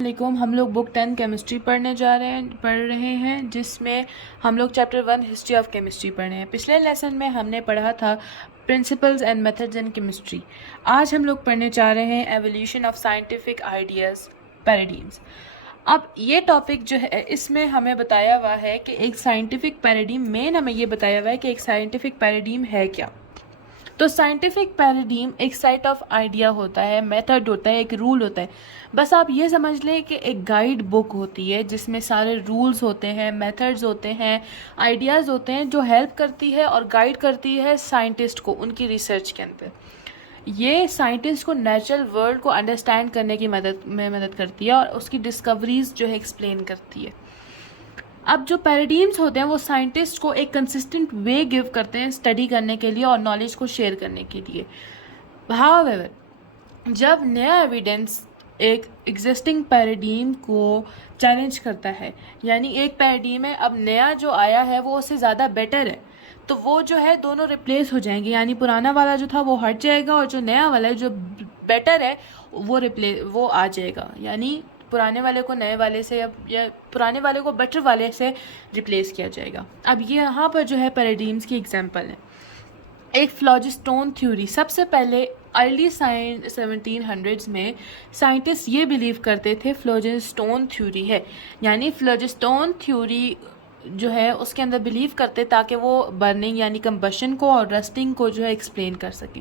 वालेकुम। हम लोग बुक 10 केमिस्ट्री पढ़ रहे हैं जिसमें हम लोग चैप्टर 1 हिस्ट्री ऑफ केमिस्ट्री पढ़ रहे हैं। पिछले लेसन में हमने पढ़ा था principles and methods in chemistry. आज हम लोग पढ़ने जा रहे हैं evolution of scientific ideas paradigms. अब ये टॉपिक जो है इसमें हमें बताया हुआ है कि एक साइंटिफिक पैराडिम, मेन हमें ये बताया हुआ है कि एक साइंटिफिक पैराडिम है क्या। तो साइंटिफिक पैराडिम एक सेट ऑफ आइडिया होता है, मेथड होता है, एक रूल होता है। बस आप ये समझ लें कि एक गाइड बुक होती है जिसमें सारे रूल्स होते हैं, मेथड्स होते हैं, आइडियाज़ होते हैं जो हेल्प करती है और गाइड करती है साइंटिस्ट को उनकी रिसर्च के अंदर। ये साइंटिस्ट को नेचुरल वर्ल्ड को अंडरस्टैंड करने की मदद करती है और उसकी डिस्कवरीज जो है एक्सप्लेन करती है। अब जो पैराडिम्स होते हैं वो साइंटिस्ट को एक कंसिस्टेंट वे गिव करते हैं स्टडी करने के लिए और नॉलेज को शेयर करने के लिए। हाउएवर, जब नया एविडेंस एक एग्जिस्टिंग पैराडिम को चैलेंज करता है, यानी एक पैराडिम है, अब नया जो आया है वो उससे ज़्यादा बेटर है, तो वो जो है दोनों रिप्लेस हो जाएंगे। यानी पुराना वाला जो था वो हट जाएगा और जो नया वाला है जो बेटर है वो आ जाएगा। यानी पुराने वाले को नए वाले से या पुराने वाले को बेटर वाले से रिप्लेस किया जाएगा। अब ये यहाँ पर जो है पैराडिम्स की एग्जांपल है। एक फ्लॉजिस्टोन थ्योरी, सबसे पहले अर्ली 1700s में साइंटिस्ट ये बिलीव करते थे फ्लॉजिस्टोन थ्योरी है, यानी फ्लॉजिस्टोन थ्योरी जो है उसके अंदर बिलीव करते ताकि वो बर्निंग यानी कंबशन को और रस्टिंग को जो है एक्सप्लेन कर सके।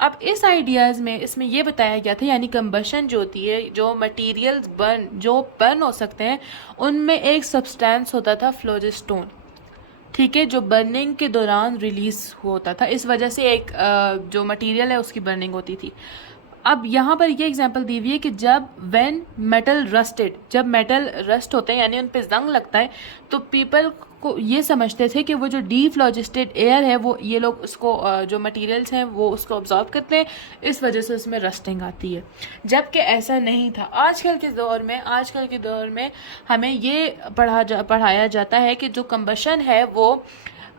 अब इस आइडियाज़ में इसमें ये बताया गया था, यानी कंबशन जो होती है, जो मटेरियल्स बर्न हो सकते हैं, उनमें एक सब्सटेंस होता था फ्लोजिस्टोन, ठीक है, जो बर्निंग के दौरान रिलीज होता था। इस वजह से एक जो मटेरियल है उसकी बर्निंग होती थी। अब यहाँ पर ये एग्जांपल दी हुई है कि जब जब मेटल रस्ट होते हैं यानी उन पे जंग लगता है, तो पीपल को ये समझते थे कि वो जो डीफ्लॉजिस्टेड एयर है वो ये लोग उसको जो मटेरियल्स हैं वो उसको ऑब्जॉर्व करते हैं, इस वजह से उसमें रस्टिंग आती है, जबकि ऐसा नहीं था। आजकल के दौर में हमें ये पढ़ाया जाता है कि जो कंबशन है वो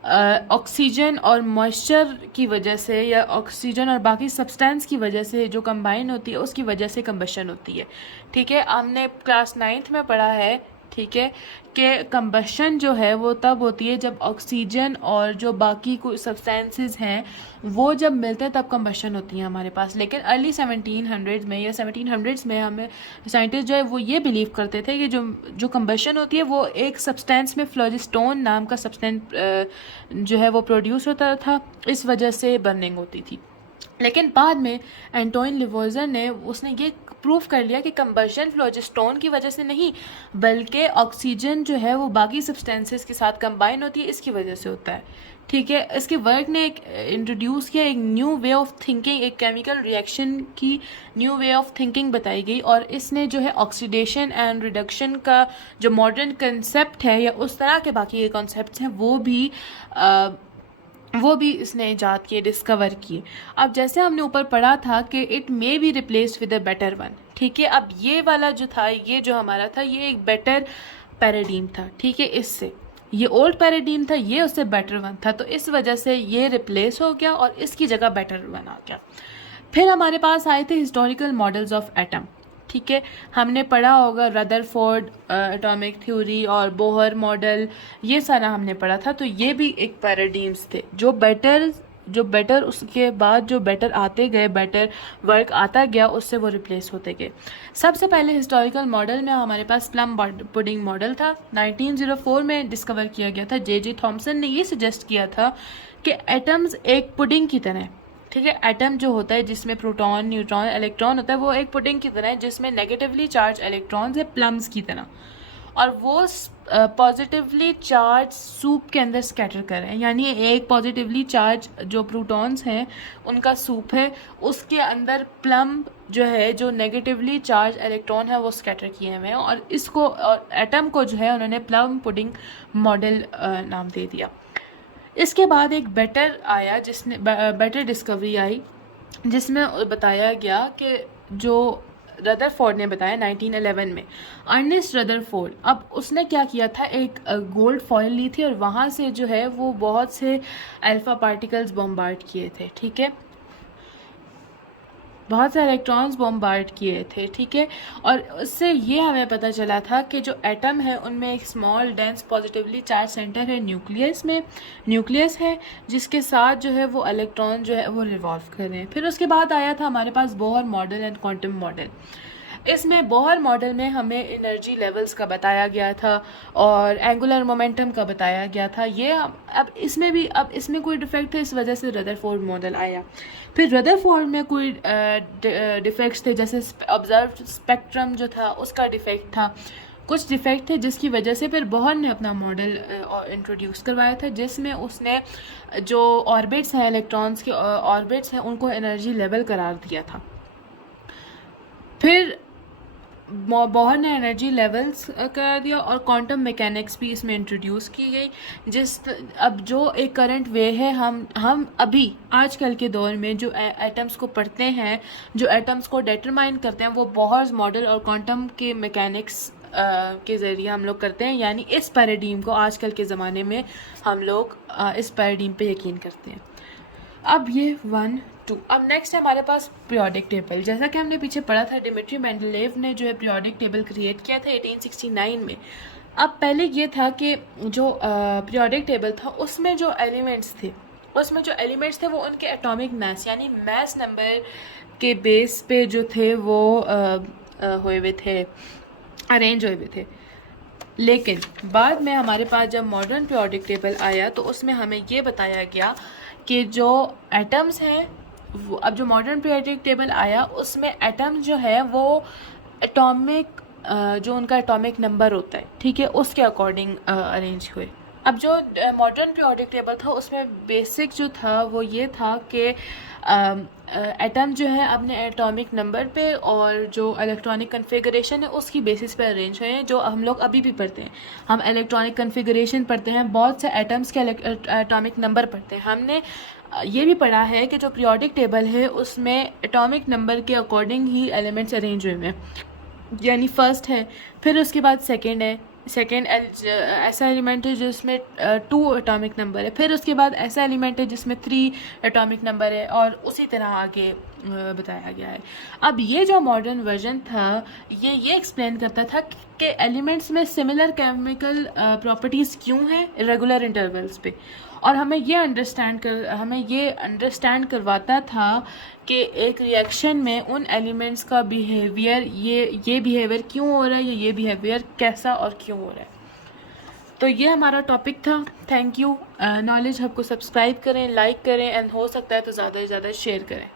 ऑक्सीजन और मॉइस्चर की वजह से या ऑक्सीजन और बाकी सब्सटेंस की वजह से जो कंबाइन होती है उसकी वजह से कंबशन होती है। ठीक है, हमने क्लास 9th में पढ़ा है, ठीक है, कि कंबशन जो है वो तब होती है जब ऑक्सीजन और जो बाकी कोई सब्सटेंसेस हैं वो जब मिलते हैं तब कंबशन होती है हमारे पास। लेकिन अर्ली 1700s में हमें साइंटिस्ट जो है वो ये बिलीव करते थे कि जो कंबशन होती है वो एक सब्सटेंस में फ्लोजिस्टोन नाम का सब्सटेंस जो है वो प्रोड्यूस होता था, इस वजह से बर्निंग होती थी। लेकिन बाद में एंटोइन लिवोइजर ने उसने ये प्रूफ कर लिया कि कंबशन फ्लोजिस्टोन की वजह से नहीं, बल्कि ऑक्सीजन जो है वो बाकी सब्सटेंसेस के साथ कंबाइन होती है, इसकी वजह से होता है। ठीक है, इसके वर्क ने एक इंट्रोड्यूस किया एक न्यू वे ऑफ थिंकिंग, एक केमिकल रिएक्शन की न्यू वे ऑफ थिंकिंग बताई गई, और इसने जो है ऑक्सीडेशन एंड रिडक्शन का जो मॉडर्न कंसेप्ट है या उस तरह के बाकी ये कॉन्सेप्ट हैं वो भी इसने ईजाद किए, डिस्कवर किए। अब जैसे हमने ऊपर पढ़ा था कि it may be replaced with a better one, ठीक है। अब ये वाला जो था, ये जो हमारा था, ये एक बेटर पैराडिम था, ठीक है। इससे ये ओल्ड पैराडिम था, ये उससे बेटर वन था, तो इस वजह से ये रिप्लेस हो गया और इसकी जगह बेटर वन आ गया। फिर हमारे पास आए थे हिस्टोरिकल मॉडल्स ऑफ एटम, ठीक है। हमने पढ़ा होगा रदरफोर्ड एटॉमिक थ्योरी और बोहर मॉडल, ये सारा हमने पढ़ा था। तो ये भी एक पैराडिम्स थे जो बेटर उसके बाद जो बेटर आते गए, बेटर वर्क आता गया, उससे वो रिप्लेस होते गए। सबसे पहले हिस्टोरिकल मॉडल में हमारे पास प्लम पुडिंग मॉडल था, 1904 में डिस्कवर किया गया था। जे थॉमसन ने ये सजेस्ट किया था कि एटम्स एक पुडिंग की तरह, ठीक है, एटम जो होता है जिसमें प्रोटॉन, न्यूट्रॉन, इलेक्ट्रॉन होता है, वो एक पुडिंग की तरह है जिसमें नेगेटिवली चार्ज इलेक्ट्रॉन्स है प्लम्स की तरह, और वो पॉजिटिवली चार्ज सूप के अंदर स्कैटर कर रहे हैं। यानी एक पॉजिटिवली चार्ज जो प्रोटॉन्स हैं उनका सूप है, उसके अंदर प्लम जो है जो नेगेटिवली चार्ज इलेक्ट्रॉन है वो स्कैटर किए हुए हैं, और इसको और एटम को जो है उन्होंने प्लम पुडिंग मॉडल नाम दे दिया। इसके बाद एक बेटर डिस्कवरी आई जिसमें बताया गया कि जो रदरफोर्ड ने बताया 1911 में, अर्नेस्ट रदरफोर्ड, अब उसने क्या किया था, एक गोल्ड फॉइल ली थी और वहाँ से जो है वो बहुत से अल्फा पार्टिकल्स बॉम्बार्ड किए थे, ठीक है। बहुत सारे इलेक्ट्रॉन्स बॉम्बार्ड किए थे, ठीक है। और उससे ये हमें पता चला था कि जो एटम है उनमें एक small dense positively charge centre है न्यूक्लियस है, जिसके साथ जो है वो इलेक्ट्रॉन जो है वो रिवॉल्व कर रहे हैं। फिर उसके बाद आया था हमारे पास Bohr model and quantum model. इसमें बोहर मॉडल में हमें एनर्जी लेवल्स का बताया गया था और एंगुलर मोमेंटम का बताया गया था। ये अब इसमें कोई डिफेक्ट थे, इस वजह से रदरफोर्ड मॉडल आया। फिर रदरफोर्ड में कोई डिफेक्ट्स थे, जैसे ऑब्जर्व्ड स्पेक्ट्रम जो था उसका डिफेक्ट था, कुछ डिफेक्ट थे, जिसकी वजह से फिर बोहर ने अपना मॉडल इंट्रोड्यूस करवाया था, जिसमें उसने जो ऑर्बिट्स हैं, इलेक्ट्रॉन्स के ऑर्बिट्स हैं, उनको एनर्जी लेवल करार दिया था। फिर बोहर ने एनर्जी लेवल्स कर दिया और क्वांटम मैकेनिक्स भी इसमें इंट्रोड्यूस की गई। अब जो एक करंट वे है, हम अभी आजकल के दौर में जो एटम्स को पढ़ते हैं, जो एटम्स को डिटरमाइन करते हैं, वो बोहर मॉडल और क्वांटम के मैकेनिक्स के ज़रिए हम लोग करते हैं। यानी इस पैराडीम को आजकल के ज़माने में हम लोग इस पैराडीम पे यकीन करते हैं। अब ये 1 2 अब नेक्स्ट है हमारे पास पीरियोडिक टेबल। जैसा कि हमने पीछे पढ़ा था, डिमिट्री मेंडलेव ने जो है पीरियोडिक टेबल क्रिएट किया था 1869 में। अब पहले ये था कि जो पीरियोडिक टेबल था उसमें जो एलिमेंट्स थे वो उनके एटॉमिक मास यानी मास नंबर के बेस पे जो थे वो अरेंज हुए थे। लेकिन बाद में हमारे पास जब मॉडर्न पीरियोडिक टेबल आया तो उसमें हमें ये बताया गया कि जो एटम्स हैं वो, अब जो मॉडर्न पीरियोडिक टेबल आया उसमें एटम्स जो है वो एटॉमिक जो उनका एटॉमिक नंबर होता है, ठीक है, उसके अकॉर्डिंग अरेंज हुए। अब जो मॉडर्न पीरियोडिक टेबल था उसमें बेसिक जो था वो ये था कि एटम जो है अपने एटॉमिक नंबर पे और जो इलेक्ट्रॉनिक कन्फिगरेशन है उसकी बेसिस पे अरेंज हुए हैं, जो हम लोग अभी भी पढ़ते हैं। हम इलेक्ट्रॉनिक कन्फिगरेशन पढ़ते हैं, बहुत से एटम्स के एटॉमिक नंबर पढ़ते हैं। हमने ये भी पढ़ा है कि जो पीरियोडिक टेबल है उसमें एटॉमिक नंबर के अकॉर्डिंग ही एलिमेंट्स अरेंज हुए हैं। यानी फर्स्ट है, फिर उसके बाद सेकेंड ऐसा एलिमेंट है जिसमें 2 एटॉमिक नंबर है, फिर उसके बाद ऐसा एलिमेंट है जिसमें 3 एटॉमिक नंबर है, और उसी तरह आगे बताया गया है। अब ये जो मॉडर्न वर्जन था ये एक्सप्लेन करता था कि एलिमेंट्स में सिमिलर केमिकल प्रॉपर्टीज़ क्यों हैं रेगुलर इंटरवल्स पे, और हमें ये अंडरस्टैंड करवाता था कि एक रिएक्शन में उन एलिमेंट्स का बिहेवियर ये बिहेवियर क्यों हो रहा है, या ये बिहेवियर कैसा और क्यों हो रहा है। तो ये हमारा टॉपिक था। Thank you. नॉलेज हब को सब्सक्राइब करें, लाइक करें, एंड हो सकता है तो ज़्यादा से ज़्यादा शेयर करें।